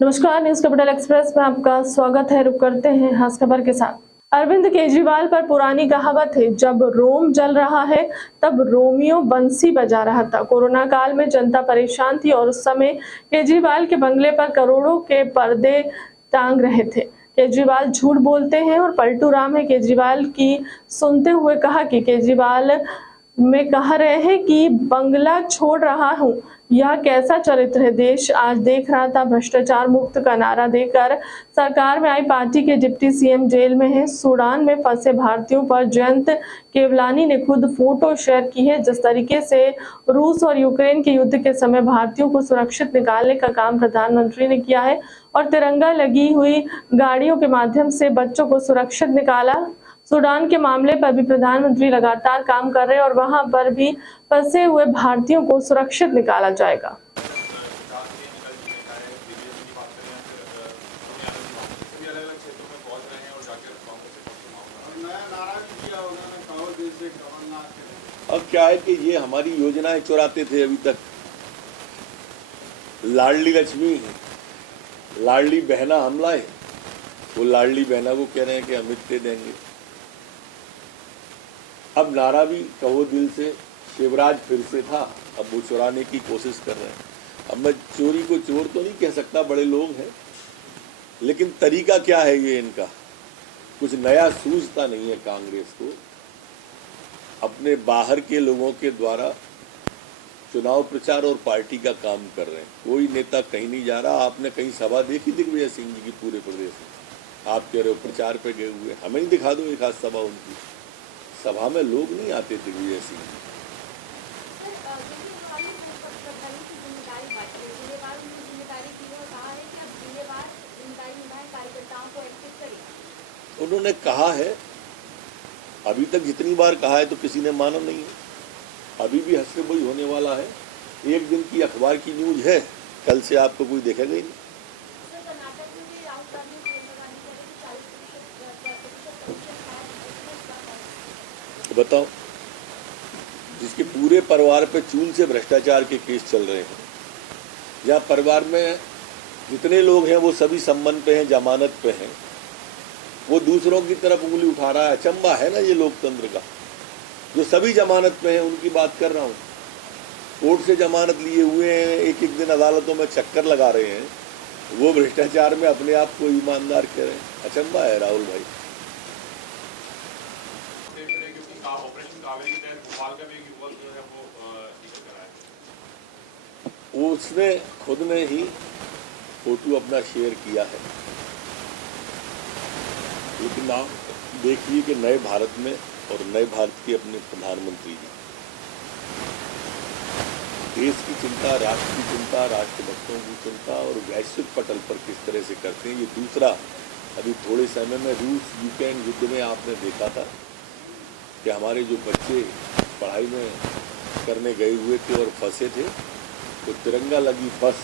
नमस्कार, news capital express में आपका स्वागत है। रुक करते हैं खास खबर के साथ। अरविंद केजरीवाल पर पुरानी कहावत है, जब रोम जल रहा है तब रोमियो बंसी बजा रहा था। कोरोना काल में जनता परेशान थी और उस समय केजरीवाल के बंगले पर करोड़ों के पर्दे टांग रहे थे। केजरीवाल झूठ बोलते हैं और पलटू राम है केजरीवाल की सुनते हुए कहा कि केजरीवाल में कह रहे हैं कि बंगला छोड़ रहा हूं। यह कैसा चरित्र है। देश आज देख रहा था। भ्रष्टाचार मुक्त का नारा देकर सरकार में आई पार्टी के डिप्टी सीएम जेल में है। सूडान में फंसे भारतीयों पर जयंत केवलानी ने खुद फोटो शेयर की है। जिस तरीके से रूस और यूक्रेन के युद्ध के समय भारतीयों को सुरक्षित निकालने का काम प्रधानमंत्री ने किया है और तिरंगा लगी हुई गाड़ियों के माध्यम से बच्चों को सुरक्षित निकाला। सूडान के मामले पर भी प्रधानमंत्री लगातार काम कर रहे हैं और वहां पर भी फंसे हुए भारतीयों को सुरक्षित निकाला जाएगा। अब क्या है कि ये हमारी योजनाएं चुराते थे अभी तक। लाडली लक्ष्मी, लाडली बहना हम लाए, वो लाडली बहना को कह रहे हैं कि हम इतने देंगे। अब नारा भी कहो दिल से, शिवराज फिर से था, अब वो चुराने की कोशिश कर रहे हैं। अब मैं चोरी को चोर तो नहीं कह सकता, बड़े लोग हैं, लेकिन तरीका क्या है ये इनका, कुछ नया सूझता नहीं है कांग्रेस को। अपने बाहर के लोगों के द्वारा चुनाव प्रचार और पार्टी का काम कर रहे हैं। कोई नेता कहीं नहीं जा रहा। आपने कहीं सभा देखी दिग्विजय सिंह जी की पूरे प्रदेश में? आप कह रहे हो प्रचार पे गए हुए, हमें ही दिखा दो एक आध सभा उनकी। सभा में लोग नहीं आते दिग्विजय सिंह जी। उन्होंने कहा है, अभी तक जितनी बार कहा है तो किसी ने माना नहीं है। अभी भी हंसते वही होने वाला है। एक दिन की अखबार की न्यूज है, कल से आपको कोई देखेगा ही नहीं। बताओ, जिसके पूरे परिवार पे चूल से भ्रष्टाचार के केस चल रहे हैं, जहाँ परिवार में जितने लोग हैं वो सभी संबंध पे हैं, जमानत पे हैं, वो दूसरों की तरफ उंगली उठा रहा है। अचंबा है ना ये लोकतंत्र का। जो सभी जमानत पे हैं उनकी बात कर रहा हूँ। कोर्ट से जमानत लिए हुए हैं, एक एक दिन अदालतों में चक्कर लगा रहे हैं, वो भ्रष्टाचार में अपने आप को ईमानदार कह रहे हैं। अचंबा है राहुल भाई। उसने खुद ने ही फोटो अपना शेयर किया है। लेकिन आप देखिए कि नए भारत में और नए भारत के अपने प्रधानमंत्री जी देश की चिंता, राष्ट्र की चिंता, राष्ट्रभक्तों की चिंता और वैश्विक पटल पर किस तरह से करते हैं। ये दूसरा, अभी थोड़े समय में रूस यूक्रेन युद्ध में आपने देखा था कि हमारे जो बच्चे पढ़ाई में करने गए हुए थे और फंसे थे, तो तिरंगा लगी बस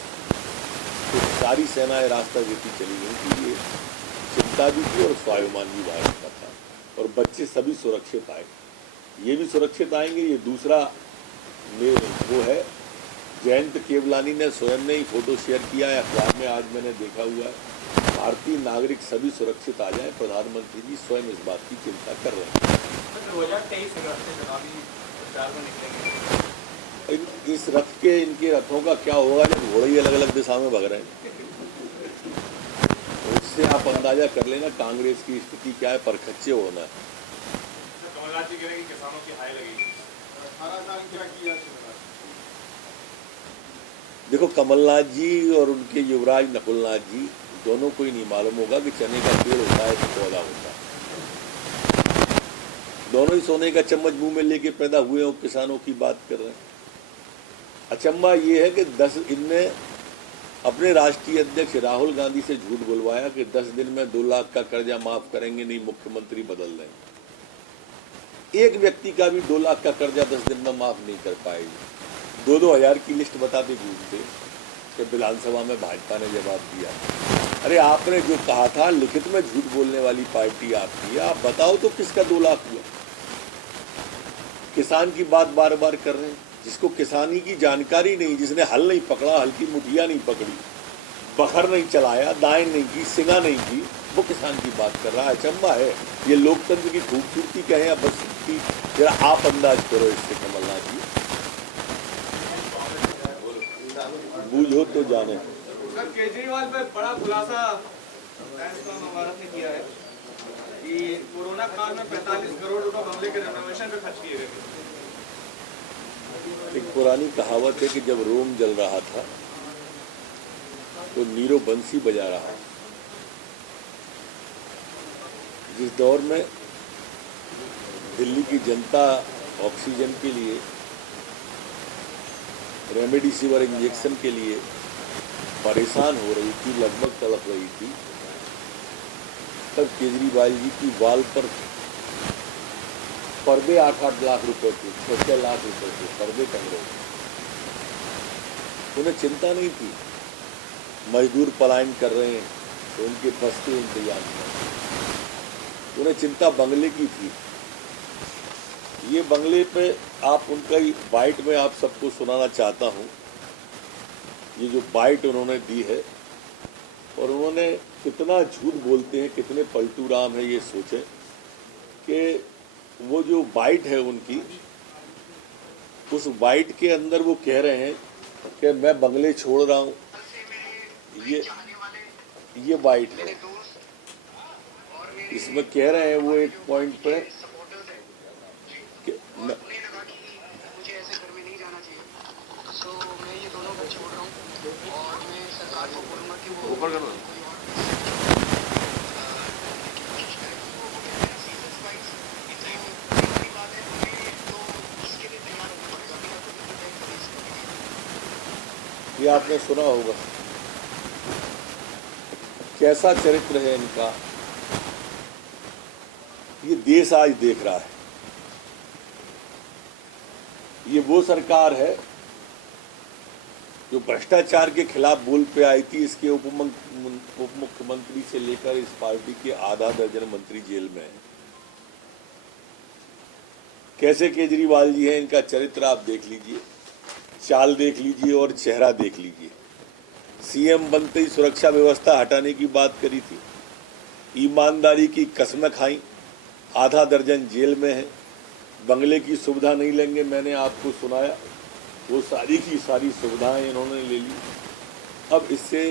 तो सारी सेनाएं रास्ता देती चली गई कि ये चिंता भी थी और स्वाभिमान भी भारत का था और बच्चे सभी सुरक्षित आए। ये भी सुरक्षित आएंगे। ये दूसरा वो है, जयंत केवलानी ने स्वयं ने ही फोटो शेयर किया है अखबार में, आज मैंने देखा हुआ है। भारतीय नागरिक सभी सुरक्षित आ जाए, प्रधानमंत्री जी स्वयं इस बात की चिंता कर रहे हैं। 2023 इस रथ के, इनके रथों का क्या होगा जब घोड़े ही अलग अलग दिशा में भग रहे हैं। उससे आप अंदाजा कर लेना कांग्रेस की स्थिति क्या है। परखच्चे होना है। कमलनाथ जी कह रहे हैं कि किसानों की हाय लगेगी। 18 साल क्या किया? देखो, कमलनाथ जी और उनके युवराज नकुलनाथ जी दोनों को ही नहीं मालूम होगा कि चने का पेड़ होता है कि पौधा होता है। दोनों ही सोने का चम्मच मुंह में लेके पैदा हुए हो, किसानों की बात कर रहे हैं। अचंबा ये है कि इनने अपने राष्ट्रीय अध्यक्ष राहुल गांधी से झूठ बुलवाया कि 10 दिन में 2 लाख का कर्जा माफ करेंगे, नहीं मुख्यमंत्री बदल देंगे। एक व्यक्ति का भी 2 लाख का कर्जा 10 दिन में माफ नहीं कर पाएगी। 2-2 हज़ार की लिस्ट बताते घूमते कि विधानसभा में भाजपा ने जवाब दिया। अरे आपने जो कहा था, लिखित में झूठ बोलने वाली पार्टी आपकी है, आप बताओ तो किसका 2 लाख हुआ? किसान की बात बार बार कर रहे हैं, जिसको किसानी की जानकारी नहीं, जिसने हल नहीं पकड़ा, हल की मुठिया नहीं पकड़ी, बखर नहीं चलाया, दाएं नहीं की, सिंगा नहीं की, वो किसान की बात कर रहा है। अचंभा है। ये लोकतंत्र की खूबसूरती क्या है या बदसूरती, जरा आप अंदाज करो इससे कमलनाथ जी, बूझो तो जाने। सर, केजरीवाल पे बड़ा खुलासा भारत ने किया है कि कोरोना काल में 45 करोड़ रुपए बंगले के रेनोवेशन पे खर्च किए गए थे। एक पुरानी कहावत है कि जब रोम जल रहा था तो नीरो बंसी बजा रहा। जिस दौर में दिल्ली की जनता ऑक्सीजन के लिए, रेमडेसिविर इंजेक्शन के लिए परेशान हो रही थी, लगभग तड़प रही थी, तब केजरीवाल जी की वाल पर पर्दे 8-8 लाख रुपए के, 6-6 लाख रुपए के पर्दे टंग रहे थे। उन्हें चिंता नहीं थी मजदूर पलायन कर रहे हैं तो उनके बस के इंतजाम में। उन्हें चिंता बंगले की थी। ये बंगले पे आप उनका बाइट में आप सबको सुनाना चाहता हूँ। ये जो बाइट उन्होंने दी है, और उन्होंने कितना झूठ बोलते हैं, कितने पलटू राम है, ये सोचें कि वो जो बाइट है उनकी, उस बाइट के अंदर वो कह रहे हैं कि मैं बंगले छोड़ रहा हूँ। ये बाइट है। इसमें कह रहे हैं वो एक पॉइंट पे कि मुझे ऐसे घर में नहीं जाना चाहिए, तो मैं ये दोनों को छोड़ रहा हूँ और मैं सरकार को बोलूँगा कि वो ऊपर करो। ये आपने सुना होगा कैसा चरित्र है इनका। ये देश आज देख रहा है। ये वो सरकार है जो भ्रष्टाचार के खिलाफ बोल पे आई थी। इसके उप मुख्यमंत्री से लेकर इस पार्टी के आधा दर्जन मंत्री जेल में हैं। कैसे केजरीवाल जी हैं, इनका चरित्र आप देख लीजिए, चाल देख लीजिए और चेहरा देख लीजिए। सीएम बनते ही सुरक्षा व्यवस्था हटाने की बात करी थी, ईमानदारी की कस्में खाई, आधा दर्जन जेल में है, बंगले की सुविधा नहीं लेंगे, मैंने आपको सुनाया, वो सारी की सारी सुविधाएं इन्होंने ले ली। अब इससे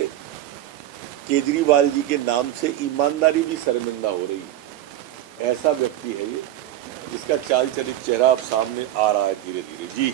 केजरीवाल जी के नाम से ईमानदारी भी शर्मिंदा हो रही है। ऐसा व्यक्ति है ये, जिसका चाल चरित्र चेहरा अब सामने आ रहा है धीरे धीरे। जी।